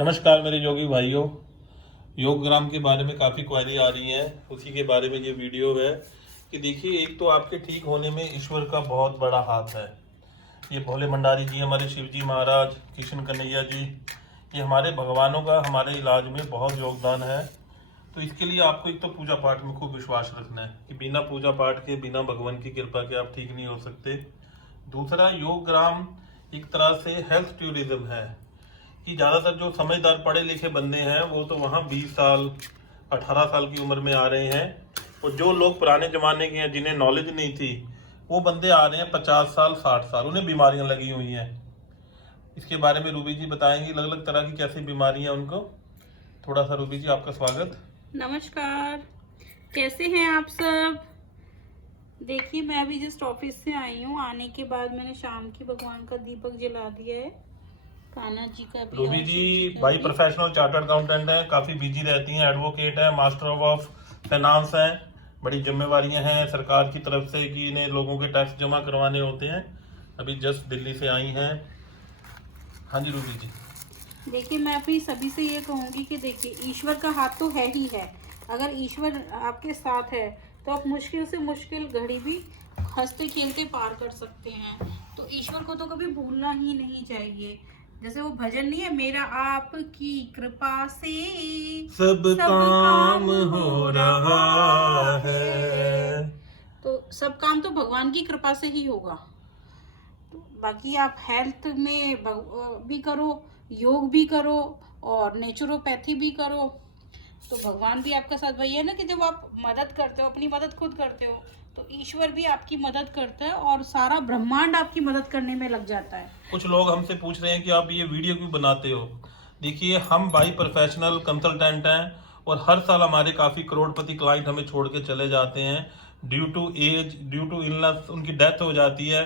नमस्कार मेरे योगी भाइयों। योग ग्राम के बारे में काफ़ी क्वेरी आ रही है, उसी के बारे में ये वीडियो है कि देखिए, एक तो आपके ठीक होने में ईश्वर का बहुत बड़ा हाथ है। ये भोले भंडारी जी, हमारे शिव जी महाराज, किशन कन्हैया जी, ये हमारे भगवानों का हमारे इलाज में बहुत योगदान है। तो इसके लिए आपको एक तो पूजा पाठ में खूब विश्वास रखना है कि बिना पूजा पाठ के, बिना भगवान की कृपा के आप ठीक नहीं हो सकते। दूसरा, योग ग्राम एक तरह से हेल्थ टूरिज्म है कि ज़्यादातर जो समझदार पढ़े लिखे बंदे हैं वो तो वहाँ 20 साल 18 साल की उम्र में आ रहे हैं, और जो लोग पुराने ज़माने के हैं जिन्हें नॉलेज नहीं थी वो बंदे आ रहे हैं 50 साल 60 साल, उन्हें बीमारियाँ लगी हुई हैं। इसके बारे में रूबी जी बताएंगी अलग अलग तरह की कैसी बीमारियाँ उनको। थोड़ा सा रूबी जी, आपका स्वागत। नमस्कार, कैसे हैं आप सब। देखिए, मैं अभी जस्ट ऑफिस से आई हूँ। आने के बाद मैंने शाम की भगवान का दीपक जला दिया है, कान्हा जी का भी। रूबी जी भाई प्रोफेशनल चार्टर्ड अकाउंटेंट हैं, काफ़ी बिजी रहती हैं, एडवोकेट है, मास्टर ऑफ फाइनेंस हैं, बड़ी जिम्मेवारियां हैं सरकार की तरफ से कि इन्हें लोगों के टैक्स जमा करवाने होते हैं। अभी जस्ट दिल्ली से आई हैं। हाँ जी रूबी जी। देखिए, मैं अपनी सभी से ये कहूँगी कि देखिए, ईश्वर का हाथ तो है ही है। अगर ईश्वर आपके साथ है तो आप मुश्किल से मुश्किल घड़ी भी हंसते खेलते पार कर सकते हैं। तो ईश्वर को तो कभी भूलना ही नहीं चाहिए। जैसे वो भजन नहीं है, मेरा आपकी कृपा से सब काम हो रहा है। तो सब काम तो भगवान की कृपा से ही होगा। तो बाकी आप हेल्थ में भी करो, योग भी करो और नेचुरोपैथी भी करो, तो भगवान भी आपका साथ। वही है ना कि जब आप मदद करते हो, अपनी मदद खुद करते हो, तो ईश्वर भी आपकी मदद करता है और सारा ब्रह्मांड आपकी मदद करने में लग जाता है। कुछ लोग हमसे पूछ रहे हैं कि आप ये वीडियो क्यों बनाते हो। देखिए, हम भाई प्रोफेशनल कंसल्टेंट हैं और हर साल हमारे काफ़ी करोड़पति क्लाइंट हमें छोड़ के चले जाते हैं due to age, due to illness, उनकी डेथ हो जाती है।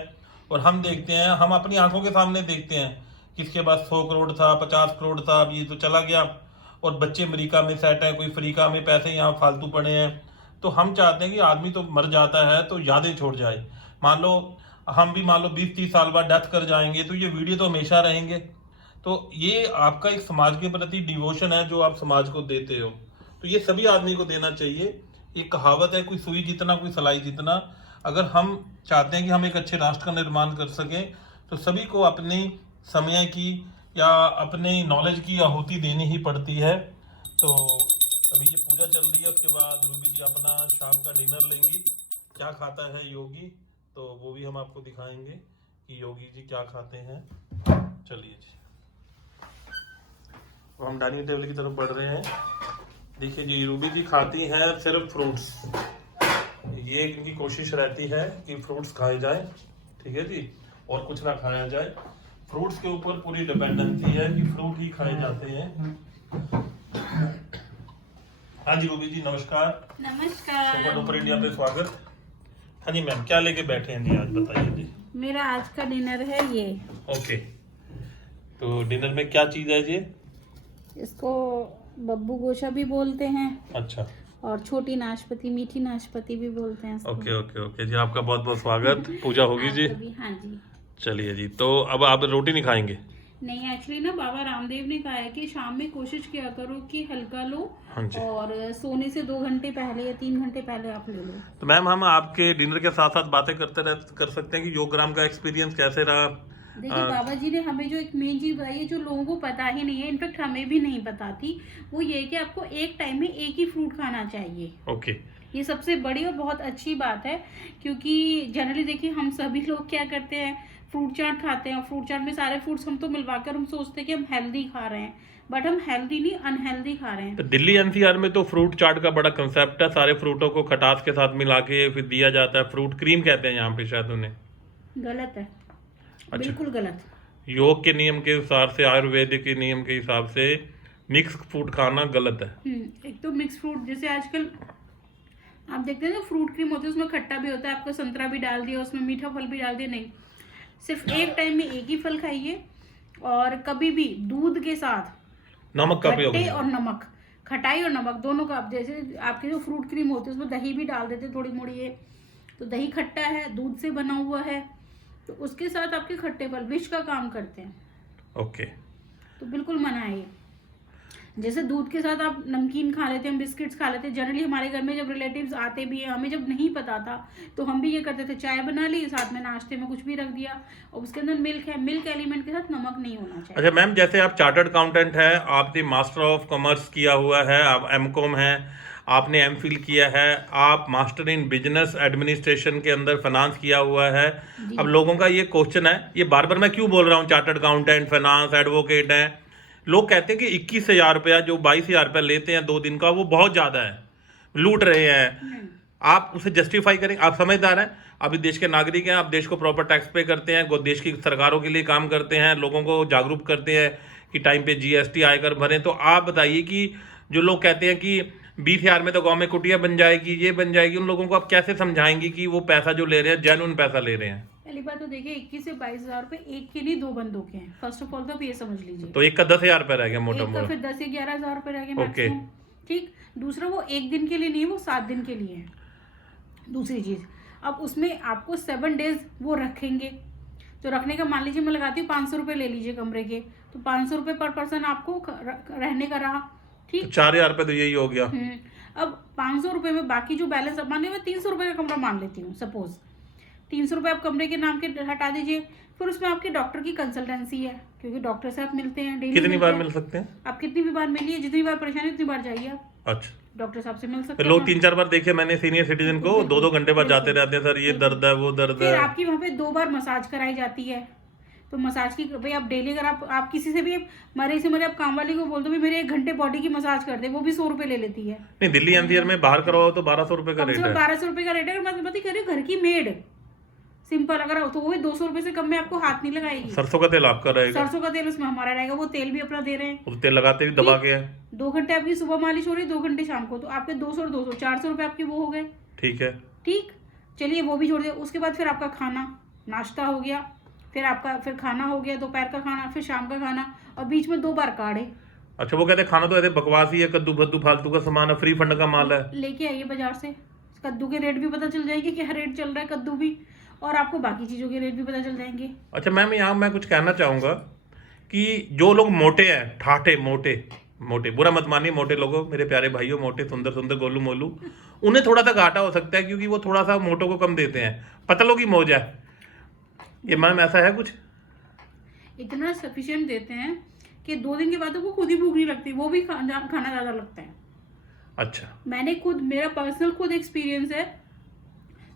और हम देखते हैं, हम अपनी आंखों के सामने देखते हैं किसके पास 100 करोड़ था, 50 करोड़ था, अब ये तो चला गया, और बच्चे अमेरिका में सेट हैं, कोई अफ्रीका में, पैसे यहाँ फालतू पड़े हैं। तो हम चाहते हैं कि आदमी तो मर जाता है तो यादें छोड़ जाए। मान लो हम भी मान लो 20-30 साल बाद डेथ कर जाएंगे तो ये वीडियो तो हमेशा रहेंगे। तो ये आपका एक समाज के प्रति डिवोशन है जो आप समाज को देते हो, तो ये सभी आदमी को देना चाहिए। एक कहावत है, कोई सुई जितना कोई सलाई जितना। अगर हम चाहते हैं कि हम एक अच्छे राष्ट्र का निर्माण कर सकें तो सभी को अपनी समय की या अपनी नॉलेज की आहुति देनी ही पड़ती है। तो अभी ये पूजा चल रही है, उसके बाद रूबी जी अपना शाम का डिनर लेंगी। क्या खाता है योगी, तो वो भी हम आपको दिखाएंगे कि योगी जी क्या खाते हैं। चलिए जी, तो हम डाइनिंग टेबल की तरफ बढ़ रहे हैं। देखिए जी, रूबी जी खाती हैं सिर्फ फ्रूट्स। ये इनकी कोशिश रहती है कि फ्रूट्स खाए जाए, ठीक है जी, और कुछ ना खाया जाए। फ्रूट्स के ऊपर पूरी डिपेंडेंसी है कि फ्रूट ही खाए जाते हैं। हाँ जी रूबी जी, नमस्कार। नमस्कार। सुपर डुपर इंडिया पे स्वागत। हाँ जी मैम, क्या लेके बैठे हैं जी आज, बताइए जी। मेरा आज का डिनर है ये। ओके, तो डिनर में क्या चीज़ है जी? इसको बब्बू गोशा भी बोलते हैं। अच्छा, और छोटी नाशपाती, मीठी नाशपाती भी बोलते हैं इसको। ओके ओके ओके जी, आपका बहुत बहुत स्वागत। पूजा होगी जी? हाँ जी। चलिए जी, तो अब आप रोटी नहीं खाएंगे? नहीं, एक्चुअली ना बाबा रामदेव ने कहा है कि शाम में कोशिश किया करो कि हल्का लो। हाँ जी। और सोने से 2 घंटे पहले या 3 घंटे पहले आप ले लो। तो मैम, हम आपके डिनर के साथ साथ बातें कर सकते हैं कि योग ग्राम का एक्सपीरियंस कैसे रहा? देखिए, बाबा जी ने हमें जो एक मेन चीज बताई है जो लोगों को पता ही नहीं है, इनफेक्ट हमें भी नहीं पता थी, वो ये कि आपको एक टाइम में एक ही फ्रूट खाना चाहिए। ओके। ये सबसे बड़ी और बहुत अच्छी बात है, क्योंकि जनरली देखिए हम सभी लोग क्या करते हैं, फ्रूट चाट खाते हैं और फ्रूट चाट में सारे फ्रूट्स हम तो मिलवाकर हम सोचते हैं कि हम हेल्दी खा रहे हैं, बट हम हेल्दी नहीं, अनहेल्दी खा रहे हैं। तो दिल्ली एनसीआर में तो फ्रूट चाट का बड़ा कंसेप्ट है, सारे फ्रूटों को खटास के साथ मिला के फिर दिया जाता है, फ्रूट क्रीम कहते हैं यहाँ पे शायद उन्हें। गलत है। अच्छा। बिल्कुल गलत। योग के नियम के हिसाब से, आयुर्वेदिक के नियम के हिसाब से मिक्स फ्रूट खाना गलत है। एक तो मिक्स फ्रूट, जैसे आजकल आप देखते हैं ना फ्रूट क्रीम होती है, उसमें खट्टा भी होता है, आपका संतरा भी डाल दिया, उसमें मीठा फल भी डाल दिया। नहीं, सिर्फ एक टाइम में एक ही फल खाइए, और कभी भी दूध के साथ नमक का प्रयोग खट्टे और नमक, खटाई और नमक दोनों का। आप जैसे आपकी जो फ्रूट क्रीम होती है उसमें दही भी डाल देते थोड़ी मोड़ी है, तो दही खट्टा है, दूध से बना हुआ है, तो उसके साथ आपके खट्टे फल विष का काम करते हैं। ओके। तो बिल्कुल मना है ये। जैसे दूध के साथ आप नमकीन खा लेते हैं, बिस्किट्स खा लेते हैं, जनरली हमारे घर में जब रिलेटिव्स आते भी हैं, हमें जब नहीं पता था तो हम भी ये करते थे, चाय बना ली, साथ में नाश्ते में कुछ भी रख दिया, और उसके अंदर मिल्क है, मिल्क एलिमेंट के साथ नमक नहीं होना चाहिए। अच्छा मैम, जैसे आप चार्टर्ड अकाउंटेंट है, आपने मास्टर ऑफ कॉमर्स किया हुआ है, आप एमकॉम है, आपने एमफिल किया है, आप मास्टर इन बिजनेस एडमिनिस्ट्रेशन के अंदर फाइनेंस किया हुआ है। अब लोगों का ये क्वेश्चन है, ये बार बार मैं क्यों बोल रहा हूँ, चार्टर्ड अकाउंटेंट, फाइनेंस, एडवोकेट हैं, लोग कहते हैं कि 21,000 रुपया जो 22,000 रुपया लेते हैं 2 दिन का, वो बहुत ज़्यादा है, लूट रहे हैं। आप उसे जस्टिफाई करें, आप समझदार हैं, अभी देश के नागरिक हैं, आप देश को प्रॉपर टैक्स पे करते हैं, देश की सरकारों के लिए काम करते हैं, लोगों को जागरूक करते हैं कि टाइम पे जीएसटी आयकर भरें। तो आप बताइए कि जो लोग कहते हैं कि 20,000 में तो गांव में कुटिया बन जाएगी, ये बन जाएगी, उन लोगों को आप कैसे समझाएंगी कि वो पैसा जो ले रहे हैं जेन्युइन पैसा ले रहे हैं? पहली बात तो देखिए, 21 से 22,000 रुपए एक के नहीं, 2 बंदों के हैं। फर्स्ट ऑफ ऑल तो आप ये समझ लीजिए, तो एक का 10,000 रुपया रह गया मोटा एक का मोटा, फिर 10 या 11,000 रुपए रह गए ओके। मैक्सिमम। ठीक, दूसरा वो एक दिन के लिए नहीं है, वो 7 दिन के लिए है। दूसरी चीज, अब उसमें आपको 7 डेज वो रखेंगे, तो रखने का मान लीजिए मैं लगाती हूँ 500 रुपये ले लीजिए कमरे के, तो 500 रुपये पर पर्सन आपको रहने का रहा। ठीक, तो 4,000 रुपये तो यही हो गया। अब 500 रुपये में बाकी जो बैलेंस, अब मान लीजिए मैं 300 रुपये का कमरा मान लेती हूँ, सपोज 300 रुपये आप कमरे के नाम के हटा दीजिए, फिर उसमें आपके डॉक्टर की कंसल्टेंसी है, क्योंकि डॉक्टर से आप मिलते हैं डेली। कितनी बार मिल सकते हैं? आप कितनी भी बार मिलिए, जितनी बार परेशानी उतनी बार जाइए आप, अच्छा, डॉक्टर साहब से मिल सकते हैं। लोग 3-4 बार देखे मैंने सीनियर सिटीजन को, 2-2 घंटे बाद जाते रहते हैं, सर ये दर्द है, वो दर्द फिर है। आपकी वहाँ पे 2 बार मसाज कराई जाती है, तो मसाज की भाई आप डेली, अगर आप किसी से भी मरे से मरे आप काम वाली को बोल दो भी मेरे 1 घंटे बॉडी की मसाज कर दे, वो भी 100 रुपए ले लेती है। नहीं, दिल्ली एनसीआर में बाहर करवाओ तो 1,200 रुपए का रेट है। 1,200 रुपए का रेट है। मैं बात करिए घर की मेड सिंपल अगर हो तो वो 200 रुपए से कम में आपको हाथ नहीं लगाएगी। सरसों का तेल आपका रहेगा, सरसों का तेल उसमें हमारा रहेगा, वो तेल भी अपना दे रहे हैं, वो तेल लगाते भी दबा के है। 2 घंटे आपकी सुबह मालिश हो रही है, 2 घंटे शाम को, तो आपके 200 और 200 400 रुपए आपके वो हो गए। ठीक है, ठीक, चलिए वो भी छोड़ दिया। उसके बाद फिर आपका खाना, नाश्ता हो गया, फिर आपका फिर खाना हो गया, दोपहर का खाना, फिर शाम का खाना, और बीच में 2 बार काढ़े। अच्छा, वो कहते हैं खाना तो ऐसे बकवास ही है, कद्दू भद्दू फालतू का सामान है, फ्री फंड का माल है। लेके आइए बाजार से, कद्दू के रेट भी पता चल जाएंगे, क्या रेट चल रहा है कद्दू भी, और आपको बाकी चीजों के रेट भी पता चल जाएंगे। अच्छा मैम, यहाँ मैं कुछ कहना चाहूंगा कि जो लोग मोटे हैं, ठाठे मोटे मोटे, बुरा मत मानिए मोटे लोगों, मेरे प्यारे भाइयों, मोटे सुंदर सुंदर गोलू मोलू, उन्हें थोड़ा सा घाटा हो सकता है, क्योंकि वो थोड़ा सा मोटों को कम देते हैं, पतलों की मौज है। ये मैम ऐसा है कुछ? इतना सफिशिएंट देते हैं कि 2 दिन के बाद वो खुद ही भूख नहीं लगती, वो भी खाना ज्यादा लगता है। अच्छा, मैंने खुद, मेरा पर्सनल खुद एक्सपीरियंस है,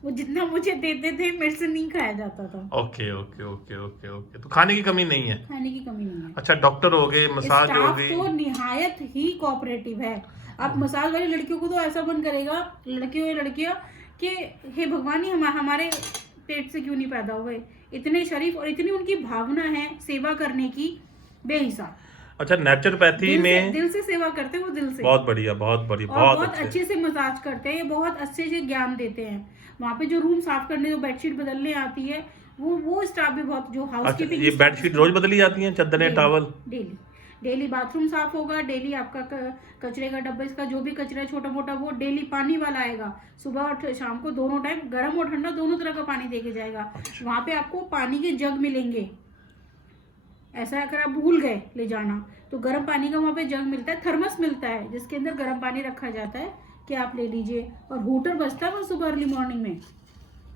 वो जितना मुझे देते थे मेरे से नहीं खाया जाता था। Okay okay okay okay okay, तो खाने की कमी नहीं है? खाने की कमी नहीं है। अच्छा, डॉक्टर हो गए, मसाज हो गई, तो निहायत ही कोऑपरेटिव है। आप मसाज वाली लड़कियों को तो ऐसा मन करेगा, लड़के या लड़कियां, कि हे भगवान ही हमारे पेट से क्यों नहीं पैदा हुए। इतने शरीफ और इतनी उनकी भावना है सेवा करने की बेहिसाब। अच्छा, नेचुरोपैथी में दिल से सेवा करते हैं वो, दिल से। बहुत बढ़िया, बहुत बढ़िया, और बहुत अच्छे से मसाज करते हैं, ये बहुत अच्छे से ज्ञान देते हैं। वहाँ पे जो रूम साफ करने, जो बेडशीट बदलने आती है, वो स्टाफ भी बहुत, जो अच्छा, हाउसकीपिंग, ये बेडशीट रोज बदली जाती हैं, चद्दरें, टॉवल? डेली बाथरूम साफ होगा, डेली आपका कचरे का डब्बा, इसका जो भी कचरा है छोटा मोटा, वो डेली पानी वाला आएगा, सुबह और शाम को दोनों टाइम, गर्म और ठंडा दोनों तरह का पानी देके जाएगा। वहाँ पे आपको पानी के जग मिलेंगे, ऐसा अगर आप भूल गए ले जाना तो गर्म पानी का वहाँ पे जग मिलता है, थर्मस मिलता है जिसके अंदर गर्म पानी रखा जाता है कि आप ले लीजिए। और हूटर बजता है वो सुबह अर्ली मॉर्निंग में,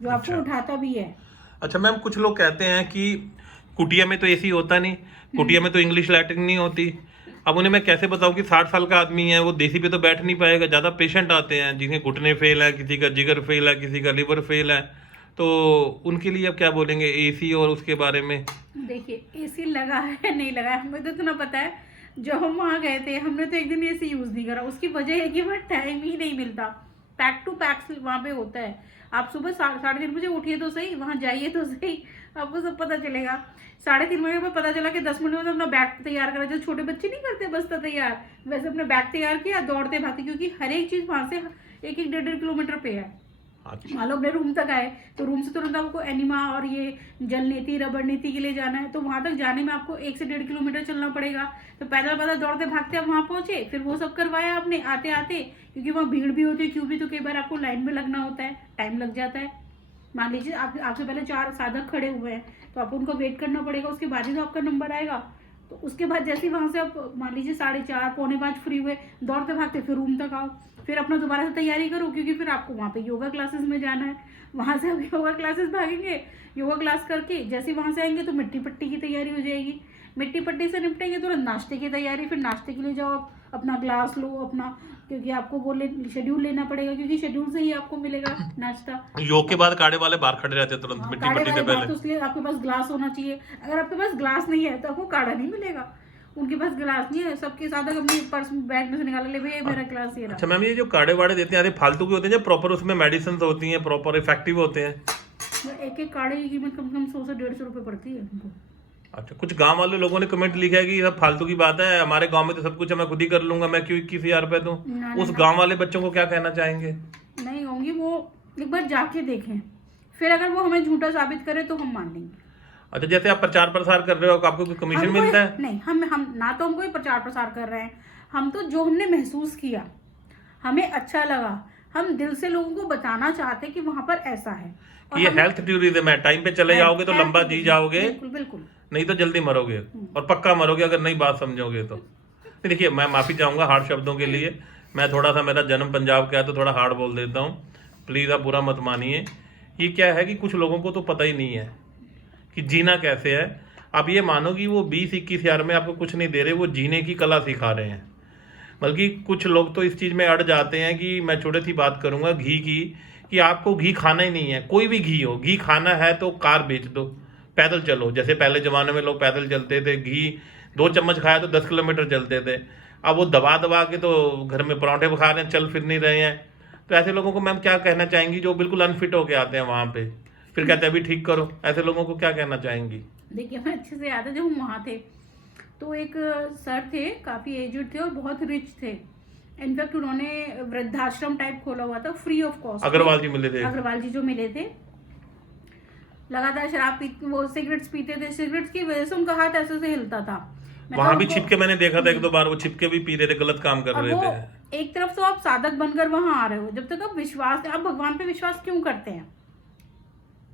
जो आपको उठाता भी है। अच्छा मैम, कुछ लोग कहते हैं कि कुटिया में तो एसी होता नहीं, कुटिया में तो इंग्लिश लैट्रिन नहीं होती। अब उन्हें मैं कैसे बताऊं कि 60 साल का आदमी है, वो देसी पे तो बैठ नहीं पाएगा। ज़्यादा पेशेंट आते हैं जिनके घुटने फेल है, किसी का जिगर फेल है, किसी का लिवर फेल है, तो उनके लिए अब क्या बोलेंगे एसी और उसके बारे में? देखिए, एसी लगा है नहीं लगा है, हमें तो इतना पता है, जब हम वहाँ गए थे हमने तो एक दिन एसी यूज़ नहीं करा। उसकी वजह है कि वहाँ टाइम ही नहीं मिलता, पैक टू पैक वहाँ पे होता है। आप सुबह 3:30 बजे उठिए तो सही, वहाँ जाइए तो सही, आपको सब पता चलेगा। 3:30 बजे में पता चला कि 10 मिनट में तो अपना बैग तैयार करा, जो छोटे बच्चे नहीं करते बस्ता तैयार, वैसे अपना बैग तैयार किया, दौड़ते भागते, क्योंकि हर एक चीज़ वहाँ से 1-1, 1.5 किलोमीटर पे है। मान लो अपने रूम तक आए तो रूम से तुरंत आपको एनिमा और ये जल नीति, रबड़ नीति के लिए जाना है, तो वहां तक जाने में आपको 1 से 1.5 किलोमीटर चलना पड़ेगा। तो पैदल दौड़ते भागते आप वहां पहुंचे, फिर वो सब करवाया आपने आते आते, क्योंकि वहाँ भीड़ भी होती है, क्यों भी, तो कई बार आपको लाइन में लगना होता है, टाइम लग जाता है। मान लीजिए आपसे पहले 4 साधक खड़े हुए हैं, तो आपको उनका वेट करना पड़ेगा, उसके बाद ही तो आपका नंबर आएगा। तो उसके बाद जैसे ही वहाँ से आप मान लीजिए 4:30 4:45 फ्री हुए, दौड़ते भागते फिर रूम तक आओ, फिर अपना दोबारा से तैयारी करो, क्योंकि फिर आपको वहाँ पे योगा क्लासेस में जाना है। वहाँ से आप योगा क्लासेस भागेंगे, योगा क्लास करके जैसे ही वहाँ से आएंगे तो मिट्टी पट्टी की तैयारी हो जाएगी, मिट्टी पट्टी से निपटेंगे तो नाश्ते की तैयारी, फिर नाश्ते के लिए जाओ आप अपना ग्लास लो अपना, क्योंकि आपको वो शेड्यूल लेना पड़ेगा, क्योंकि शेड्यूल से ही आपको मिलेगा नाश्ता। योग के बाद काढ़े वाले बाहर खड़े रहते हैं तुरंत मिट्टी काढ़े पट्टी से वाले बात, पहले। तो इसलिए आपके पास ग्लास होना चाहिए। अगर आपके पास ग्लास नहीं है तो आपको काढ़ा नहीं मिलेगा। उनके पास गिलास नहीं है, सबके साथ अपनी पर्स बैग में से निकाल ले भैया मेरा गिलास ये रहा। अच्छा मैम, ये जो काढ़े वाड़े देते हैं फालतू के होते हैं, जब प्रॉपर उसमें मेडिसिन होती हैं, प्रॉपर इफेक्टिव होते हैं? एक एक काढ़े की कीमत कम से कम 100 से 150 रुपए पड़ती है उनको। अच्छा, कुछ गांव वाले लोगों ने कमेंट लिखा है कि ये सब फालतू की बात है, हमारे गांव में तो सब कुछ मैं खुद ही कर लूंगा, मैं क्यों 21,000 रुपए दूं? उस गांव वाले बच्चों को क्या कहना चाहेंगे? नहीं कहूँगी, वो एक बार जाके देखें, फिर अगर वो हमें झूठा साबित करे तो हम मान लेंगे। अच्छा, जैसे आप प्रचार प्रसार कर रहे हो, आपको कोई कमीशन मिलता है? नहीं, हम ना तो हम कोई प्रचार प्रसार कर रहे हैं, हम तो जो हमने महसूस किया, हमें अच्छा लगा, हम दिल से लोगों को बताना चाहते कि वहां पर ऐसा है। ये हेल्थ टूरिज्म है, टाइम पे चले जाओगे तो लंबा जी जाओगे, बिल्कुल बिल्कुल, नहीं तो जल्दी मरोगे, और पक्का मरोगे अगर नई बात समझोगे तो। नहीं, देखिए मैं माफी चाहूंगा हार्ड शब्दों के लिए, मैं थोड़ा सा, मेरा जन्म पंजाब का है तो थोड़ा हार्ड बोल देता हूँ, प्लीज आप बुरा मत मानिए। ये क्या है कि कुछ लोगों को तो पता ही नहीं है कि जीना कैसे है। आप ये मानो कि वो 20-21 हज़ार में आपको कुछ नहीं दे रहे, वो जीने की कला सिखा रहे हैं। बल्कि कुछ लोग तो इस चीज़ में अड़ जाते हैं कि मैं छोटी सी बात करूंगा घी की, कि आपको घी खाना ही नहीं है, कोई भी घी हो, घी खाना है तो कार बेच दो, पैदल चलो। जैसे पहले ज़माने में लोग पैदल चलते थे, घी 2 चम्मच खाया तो 10 किलोमीटर चलते थे। अब वो दबा दबा के तो घर में पराठे खा रहे हैं, चल फिर नहीं रहे हैं। तो ऐसे लोगों को मैम क्या कहना चाहेंगी, जो बिल्कुल अनफिट होके आते हैं वहाँ पे, फिर कहते हैं अभी ठीक करो, ऐसे लोगों को क्या कहना चाहेंगी? देखिए मैं अच्छे से याद है, जब हम वहाँ थे तो एक सर थे, काफ़ी एज्ड थे और बहुत रिच थे। इनफैक्ट उन्होंने वृद्धाश्रम टाइप खोला हुआ था, फ्री ऑफ कॉस्ट। अग्रवाल जी मिले थे? अग्रवाल जी जो मिले थे, लगातार शराब वो सिगरेट्स पीते थे, सिगरेट्स की वजह से उनका हाथ ऐसे से हिलता था। वहां भी छिपके मैंने देखा था 1-2 बार, वो छिपके भी पी रहे थे, गलत काम कर रहे थे। एक तरफ तो आप साधक बनकर वहां आ रहे हो, जब तक आप विश्वास, आप भगवान पे विश्वास क्यों करते हैं?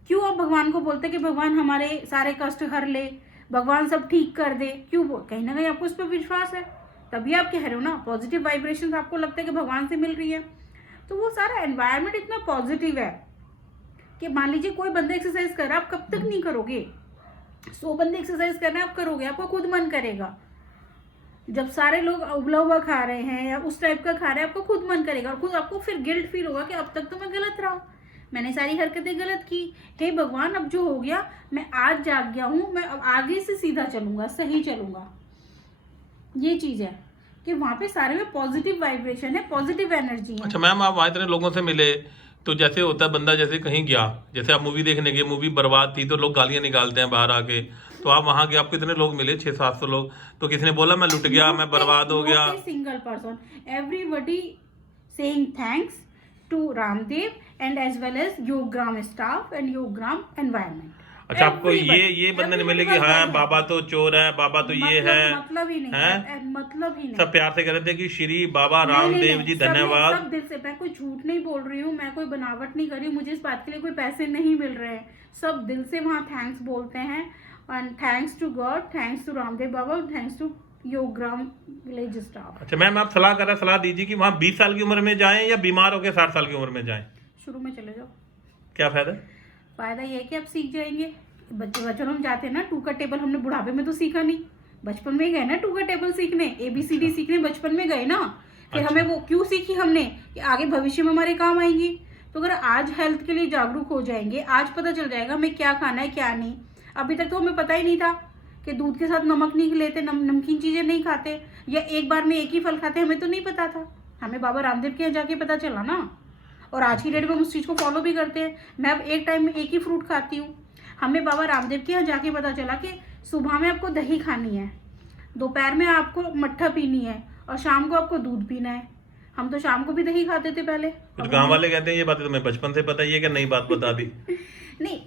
क्यों आप भगवान को बोलते हैं कि भगवान हमारे सारे कष्ट हर ले, भगवान सब ठीक कर दे? क्यों? कहीं ना कहीं आपको उस पर विश्वास है, तभी आप कह रहे हो ना, पॉजिटिव वाइब्रेशन आपको लगता है कि भगवान से मिल रही है। तो वो सारा एनवायरनमेंट इतना पॉजिटिव है कि मान लीजिए कोई बंदा एक्सरसाइज कर रहा है, आप कब तक नहीं करोगे? 100 बंदे एक्सरसाइज कर रहे हैं, आप करोगे, आपको खुद मन करेगा। जब सारे लोग उबला हुआ खा रहे हैं या उस टाइप का खा रहे हैं, आपको खुद मन करेगा और खुद आपको फिर गिल्ट फील होगा कि अब तक तो मैं गलत रहा, मैंने सारी हरकतें गलत की। हे भगवान, अब जो हो गया, मैं आज जाग गया हूँ, मैं अब आगे से सीधा चलूंगा, सही चलूंगा। ये चीज है कि वहाँ पे सारे में पॉजिटिव वाइब्रेशन है, पॉजिटिव एनर्जी है। अच्छा मैम, आप वहाँ इतने लोगों से मिले, तो जैसे होता है बंदा जैसे कहीं गया, जैसे आप मूवी देखने गए, मूवी बर्बाद थी तो लोग गालियां निकालते हैं बाहर आके, तो आप वहाँ गए, आपको इतने लोग मिले 600-700 लोग, तो किसी ने बोला मैं लुट गया, मैं बर्बाद हो गया? Single person, everybody saying thanks to Ramdev and as well as Yoggram staff and Yoggram environment. अच्छा, आपको ये बंदे ने मिले कि हाँ बाबा तो चोर है, बाबा तो ये है, मतलब ही नहीं है, मतलब ही नहीं। सब प्यार से कह रहे थे कि श्री बाबा रामदेव जी धन्यवाद। सब दिल से, मैं कोई झूठ नहीं बोल रही हूँ, मैं कोई बनावट नहीं कर रही हूँ, मुझे इस बात के लिए कोई पैसे नहीं मिल रहे हैं, सब दिल से वहाँ थैंक्स बोलते हैं। And thanks to God, thanks to Ramdev Baba, thanks to Yoggram village staff. अच्छा मैम, आप सलाह दीजिए कि वहाँ 20 साल की उम्र में जाएं या बीमार होकर 60 साल की उम्र में जाएं? शुरू में चले जाओ, क्या फायदा? फायदा ये है कि आप सीख जाएंगे। बचपन हम जाते हैं ना, 2 का टेबल हमने बुढ़ापे में तो सीखा नहीं, बचपन में गए ना 2 का टेबल सीखने, ABCD सीखने बचपन में गए ना। फिर हमें वो क्यों सीखी हमने कि आगे भविष्य में हमारे काम आएंगी। तो अगर आज हेल्थ के लिए जागरूक हो जाएंगे, आज पता चल जाएगा हमें क्या खाना है क्या नहीं। अभी तक तो हमें पता ही नहीं था कि दूध के साथ नमक नहीं लेते, नमकीन चीजें नहीं खाते, या एक बार में एक ही फल खाते, हमें तो नहीं पता था। हमें बाबा रामदेव के यहाँ जाके पता चला ना, और आज की डेट में हम उस चीज को फॉलो भी करते हैं। मैं अब एक टाइम में एक ही फ्रूट खाती हूँ। हमें बाबा रामदेव के यहाँ जाके पता चला कि सुबह में आपको दही खानी है, दोपहर में आपको मट्ठा पीनी है, और शाम को आपको दूध पीना है। हम तो शाम को भी दही खाते थे पहले। कुछ गांव वाले कहते हैं ये बातें तुम्हें बचपन से पता ही है, कि नई बात बता दी? नहीं,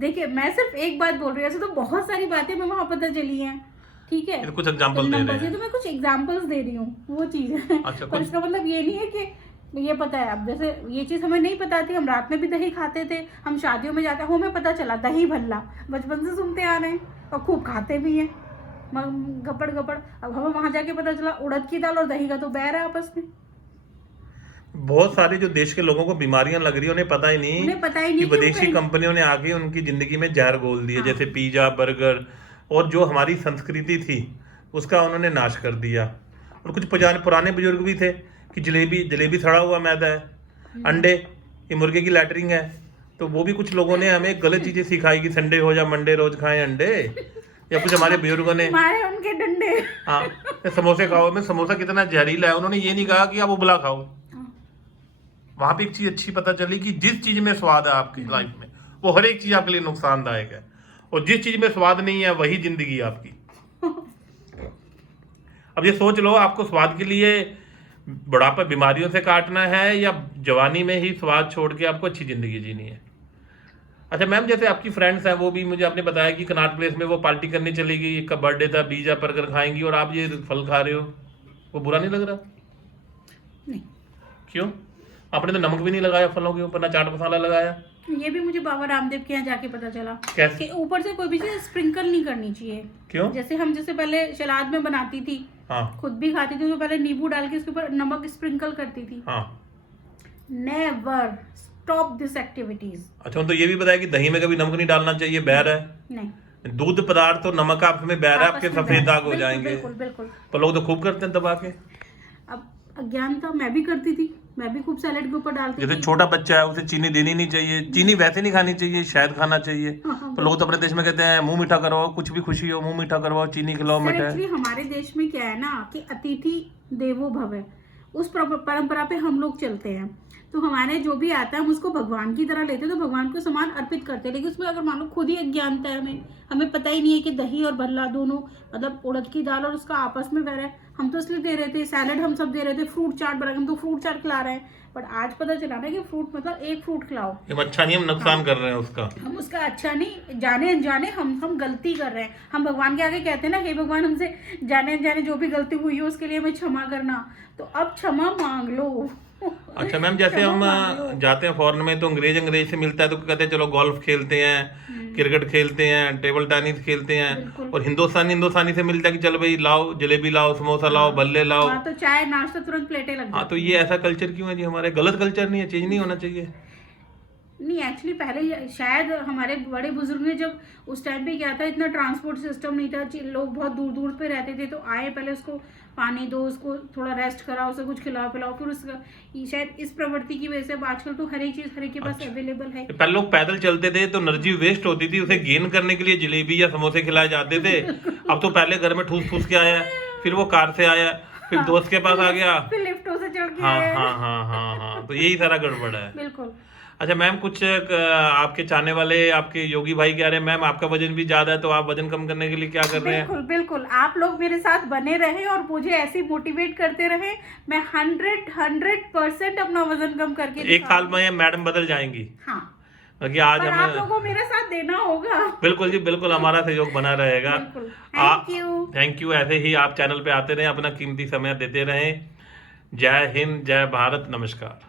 देखिए मैं सिर्फ एक बात बोल रही हूँ, ऐसे तो बहुत सारी बातें मैं वहाँ पता चली हैं, ठीक है। तो कुछ एग्जांपल दे रहे हैं, तो मैं कुछ एग्जांपल्स दे रही हूँ, वो चीज़ है। अच्छा, पर इसका मतलब ये नहीं है कि ये पता है। अब जैसे ये चीज़ हमें नहीं पता थी, हम रात में भी दही खाते थे, हम शादियों में जाते हैं, हमें पता चला दही भल्ला, बचपन से सुनते आ रहे हैं और खूब खाते भी हैं। गपड़ गपड़। अब हमें वहां जाके पता चला उड़द की दाल और दही का तो बैर है आपस में। बहुत सारे जो देश के लोगों को बीमारियां लग रही है उन्हें पता ही नहीं कि कि विदेशी कंपनियों ने आके उनकी जिंदगी में जहर घोल दिए, जैसे पिज्जा, बर्गर, और जो हमारी संस्कृति थी उसका उन्होंने नाश कर दिया। और कुछ पुराने बुजुर्ग भी थे कि जलेबी सड़ा हुआ मैदा है, अंडे ये मुर्गे की लैटरिंग है। तो वो भी कुछ लोगों ने हमें गलत चीजें सिखाई कि संडे हो या मंडे रोज खाएं अंडे, या कुछ हमारे बुजुर्गों ने मारे उनके डंडे। हाँ, समोसे खाओ। में समोसा कितना जहरीला है, उन्होंने ये नहीं कहा कि आप उबला खाओ। वहां पे एक चीज अच्छी पता चली कि जिस चीज में स्वाद है आपकी लाइफ में वो हर एक चीज आपके लिए नुकसानदायक है, और जिस चीज में स्वाद नहीं है वही जिंदगी आपकी। अब ये सोच लो, आपको स्वाद के लिए बुढ़ापा बीमारियों से काटना है या जवानी में ही स्वाद छोड़ के आपको अच्छी जिंदगी जीनी है। अच्छा मैम, जैसे आपकी फ्रेंड्स हैं वो भी मुझे आपने बताया कि कनॉट प्लेस में वो पार्टी करने चली गई, का बर्थडे था, पिज्जा बर्गर खाएंगी और आप ये फल खा रहे हो, वो बुरा नहीं लग रहा? नहीं। क्यों? आपने तो नमक भी नहीं लगाया फलों के ऊपर, ना चाट मसाला लगाया। ये भी मुझे बाबा रामदेव के यहाँ जाके पता चला। कैसे? कि ऊपर से कोई भी चीज स्प्रिंकल नहीं करनी चाहिए। क्यों? जैसे पहले सलाद में बनाती थी, हाँ, खुद भी खाती थी, तो पहले नींबू डाल के उसके ऊपर नमक स्प्रिंकल करती थी। हाँ। Never stop this activities. अच्छा, तो ये भी बताया कि दही में कभी नमक नहीं डालना चाहिए, बैर है। नहीं, दूध पदार्थ तो नमक आप में बैर है, आपके सफेद दाग हो जाएंगे। बिल्कुल बिल्कुल। पर लोग तो खूब करते हैं दबा के। अब अज्ञानता, मैं भी करती थी, मैं भी खूब सैलेड के ऊपर डालती जैसे थी। छोटा बच्चा है उसे चीनी देनी नहीं चाहिए, चीनी वैसे नहीं खानी चाहिए, शहद खाना चाहिए। पर लोग तो अपने देश में कहते हैं मुंह मीठा करवाओ, कुछ भी खुशी हो मुंह मीठा करवाओ, चीनी खिलाओ, सर मीठा। एक्चुअली हमारे देश में क्या है ना कि अतिथि देवो भव है, उस परंपरा पे हम लोग चलते हैं। तो हमारे जो भी आता है हम उसको भगवान की तरह लेते हैं, तो भगवान को सामान अर्पित करते हैं। लेकिन उसमें अगर मान लो खुद ही अज्ञानता है, हमें पता ही नहीं है कि दही और भल्ला दोनों, मतलब उड़द की दाल और उसका आपस में वैर है, हम तो इसलिए दे रहे थे। सैलेड हम सब दे रहे थे, फ्रूट चाट बना, हम तो फ्रूट चाट खिला रहे हैं। बट आज पता चला ना कि फ्रूट मतलब एक फ्रूट खिलाओ, अच्छा नहीं, हम नुकसान कर रहे हैं उसका, हम उसका अच्छा नहीं, जाने अनजाने हम गलती कर रहे हैं। हम भगवान के आगे कहते हैं ना, हे भगवान हमसे जाने अनजाने जो भी गलती हुई हो उसके लिए हमें क्षमा करना। तो अब क्षमा मांग लो। अच्छा मैम, जैसे हम जाते हैं फॉरेन में तो अंग्रेज से मिलता है तो कहते हैं चलो गोल्फ खेलते हैं, क्रिकेट खेलते हैं, टेबल टेनिस खेलते हैं। और हिंदुस्तानी से मिलता है कि चलो भाई लाओ जलेबी लाओ, समोसा लाओ, भल्ले लाओ। तो चाय नाश्ता तुरंत प्लेटें लग हाँ, तो ये ऐसा कल्चर क्यों है जी हमारे? गलत कल्चर नहीं है, चेंज नहीं होना चाहिए? नहीं, एक्चुअली पहले शायद हमारे बड़े बुजुर्ग ने, जब उस टाइम पे क्या था, इतना ट्रांसपोर्ट सिस्टम नहीं था, लोग बहुत दूर दूर पे रहते थे, तो आए पहले उसको पानी दो, उसको थोड़ा रेस्ट कराओ, उसे कुछ खिलाओ पिलाओ, फिर उसका शायद इस प्रवृत्ति की वजह से आजकल तो हर एक चीज हर एक के पास अवेलेबल है। पहले लोग पैदल चलते थे तो एनर्जी वेस्ट होती थी, उसे गेन करने के लिए जलेबी या समोसे खिलाए जाते थे। अब तो पहले घर में ठूस फूस के आया, फिर वो कार से आया, फिर दोस्त के पास आ गया, फिर लिफ्टों से चढ़ के हाँ आया। हाँ हाँ हाँ हाँ, तो यही सारा गड़बड़ है। बिल्कुल। अच्छा मैम, कुछ आपके चाहने वाले आपके योगी भाई कह रहे हैं मैम आपका वजन भी ज्यादा है, तो आप वजन कम करने के लिए क्या कर रहे हैं? बिल्कुल बिल्कुल, आप लोग मेरे साथ बने रहे और मुझे ऐसे मोटिवेट करते रहे, मैं 100% अपना वजन कम करके एक साल में मैडम बदल जाएंगी। हाँ, क्योंकि आज पर हमें आप लोगों को मेरा साथ देना होगा। बिल्कुल जी बिल्कुल, हमारा सहयोग बना रहेगा। Thank you. ऐसे ही आप चैनल पे आते रहें, अपना कीमती समय देते रहें। जय हिंद, जय भारत, नमस्कार।